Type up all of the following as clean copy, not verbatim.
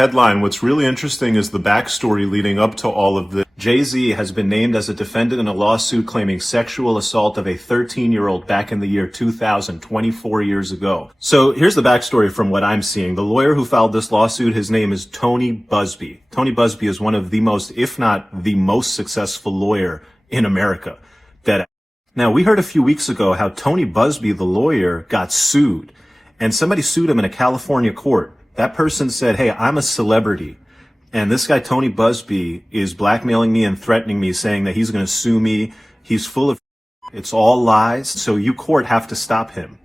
headline. What's really interesting is the backstory leading up to all of this. Jay-Z has been named as a defendant in a lawsuit claiming sexual assault of a 13-year-old back in the year 2000, 24 years ago. So here's the backstory from what I'm seeing. The lawyer who filed this lawsuit, his name is Tony Buzbee. Tony Buzbee is one of the most, if not the most successful lawyer in America. Now, we heard a few weeks ago how Tony Buzbee, the lawyer, got sued. And somebody sued him in a California court. That person said, hey, I'm a celebrity. And this guy, Tony Buzbee, is blackmailing me and threatening me, saying that he's going to sue me. He's full of it's all lies. So you court have to stop him.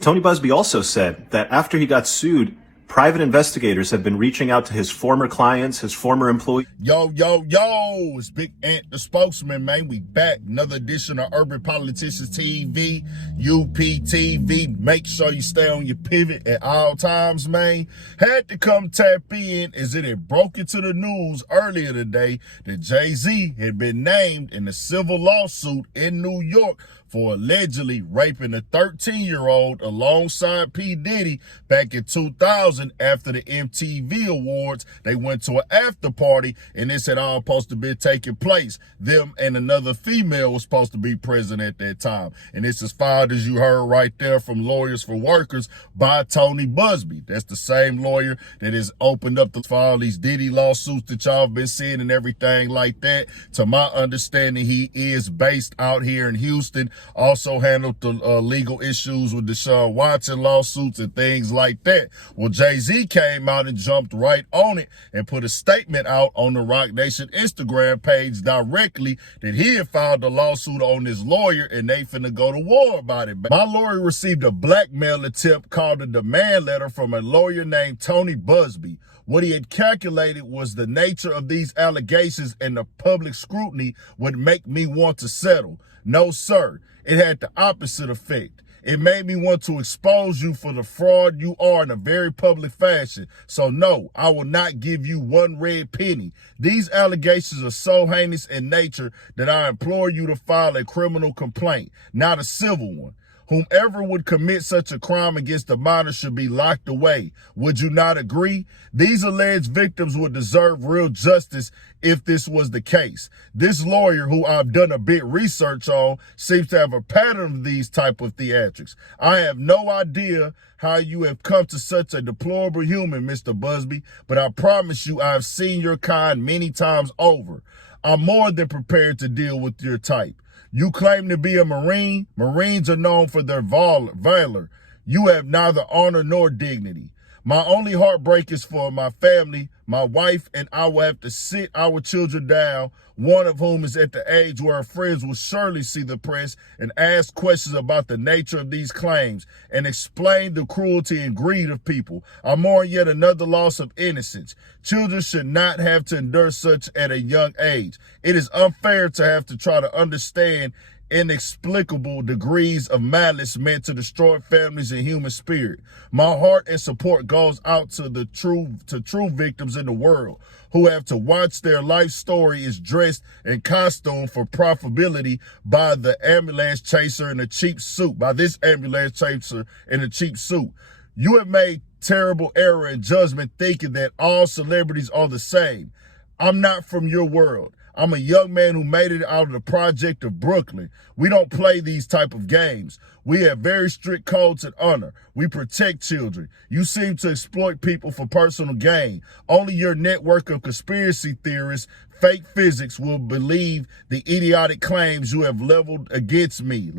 Tony Buzbee also said that after he got sued, private investigators have been reaching out to his former clients, his former employees. Yo, it's Big Ant, the spokesman, man. We back. Another edition of Urban Politicians TV, UPTV. Make sure you stay on your pivot at all times, man. Had to come tap in as it had broken to the news earlier today that Jay-Z had been named in a civil lawsuit in New York for allegedly raping a 13-year-old alongside P. Diddy back in 2000 after the MTV Awards. They went to an after party, and this had all supposed to be taking place. Them and another female was supposed to be present at that time. And this is filed, as you heard right there, from Lawyers for Workers by Tony Buzbee. That's the same lawyer that has opened up to file these Diddy lawsuits that y'all have been seeing and everything like that. To my understanding, he is based out here in Houston. Also handled the legal issues with Deshaun Watson lawsuits and things like that. Well, Jay-Z came out and jumped right on it and put a statement out on the Rock Nation Instagram page directly that he had filed a lawsuit on his lawyer and they finna go to war about it. My lawyer received a blackmail attempt called a demand letter from a lawyer named Tony Buzbee. What he had calculated was the nature of these allegations and the public scrutiny would make me want to settle. No, sir. It had the opposite effect. It made me want to expose you for the fraud you are in a very public fashion. So no, I will not give you one red penny. These allegations are so heinous in nature that I implore you to file a criminal complaint, not a civil one. Whomever would commit such a crime against a minor should be locked away. Would you not agree? These alleged victims would deserve real justice if this was the case. This lawyer, who I've done a bit research on, seems to have a pattern of these type of theatrics. I have no idea how you have come to such a deplorable human, Mr. Buzbee, but I promise you I've seen your kind many times over. I'm more than prepared to deal with your type. You claim to be a Marine. Marines are known for their valor. You have neither honor nor dignity. My only heartbreak is for my family, my wife, and I will have to sit our children down, one of whom is at the age where our friends will surely see the press and ask questions about the nature of these claims and explain the cruelty and greed of people. I mourn yet another loss of innocence. Children should not have to endure such at a young age. It is unfair to have to try to understand inexplicable degrees of malice meant to destroy families and human spirit. My heart and support goes out to the true victims in the world who have to watch their life story is dressed in costume for profitability by the ambulance chaser in a cheap suit, by this ambulance chaser in a cheap suit. You have made terrible error in judgment thinking that all celebrities are the same. I'm not from your world. I'm a young man who made it out of the project of Brooklyn. We don't play these type of games. We have very strict codes and honor. We protect children. You seem to exploit people for personal gain. Only your network of conspiracy theorists, fake physics, will believe the idiotic claims you have levied against me.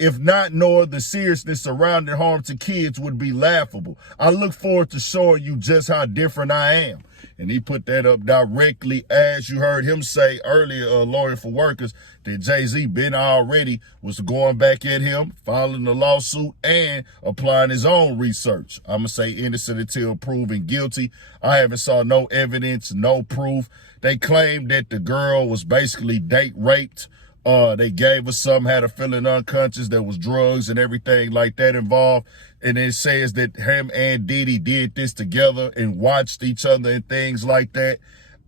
If not, nor the seriousness surrounding harm to kids would be laughable. I look forward to showing you just how different I am. And he put that up directly, as you heard him say earlier, Lawyer for Workers, that Jay-Z been already was going back at him, filing the lawsuit and applying his own research. I'm going to say innocent until proven guilty. I haven't saw no evidence, no proof. They claimed that the girl was basically date raped. They gave us some, had her feeling unconscious. There was drugs and everything like that involved. And it says that him and Diddy did this together and watched each other and things like that.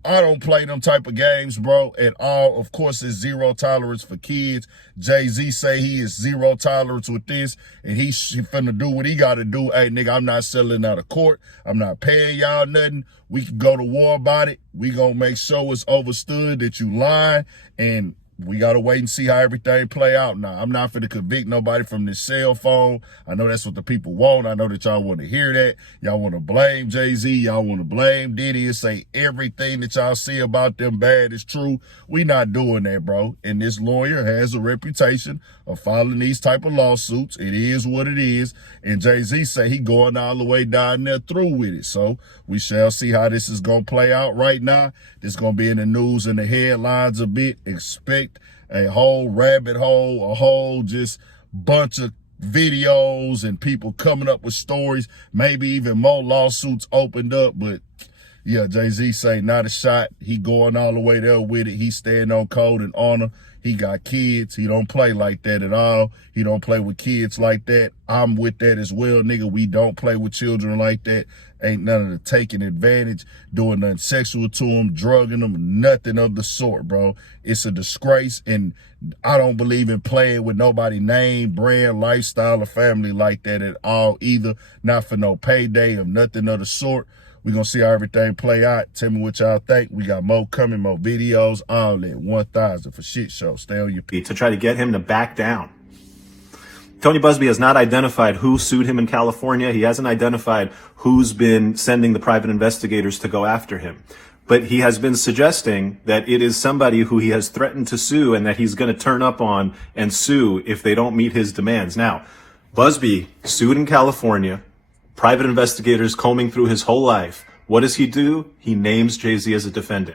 I don't play them type of games, bro, at all. Of course, it's zero tolerance for kids. Jay-Z say he is zero tolerance with this, and he finna do what he gotta do. Hey, nigga, I'm not selling out of court. I'm not paying y'all nothing. We can go to war about it. We gonna make sure it's understood that you lying, and we got to wait and see how everything play out. Now, I'm not finna convict nobody from this cell phone. I know that's what the people want. I know that y'all want to hear that. Y'all want to blame Jay-Z. Y'all want to blame Diddy and say everything that y'all see about them bad is true. We not doing that, bro. And this lawyer has a reputation of filing these type of lawsuits. It is what it is. And Jay-Z say he going all the way down there through with it. So we shall see how this is going to play out right now. This going to be in the news and the headlines a bit. Expect a whole rabbit hole, a whole just bunch of videos and people coming up with stories, maybe even more lawsuits opened up. But yeah, Jay-Z say not a shot. He going all the way there with it. He staying on code and honor. He got kids. He don't play like that at all. He don't play with kids like that. I'm with that as well, nigga. We don't play with children like that. Ain't none of the taking advantage, doing nothing sexual to them, drugging them, nothing of the sort, bro. It's a disgrace, and I don't believe in playing with nobody name, brand, lifestyle, or family like that at all either. Not for no payday of nothing of the sort. We're going to see how everything play out. Tell me what y'all think. We got more coming, more videos, all that. 1,000 for shit show. Stay on your to try to get him to back down. Tony Busby has not identified who sued him in California. He hasn't identified who's been sending the private investigators to go after him. But he has been suggesting that it is somebody who he has threatened to sue and that he's going to turn up on and sue if they don't meet his demands. Now, Busby sued in California. Private investigators combing through his whole life. What does he do? He names Jay-Z as a defendant.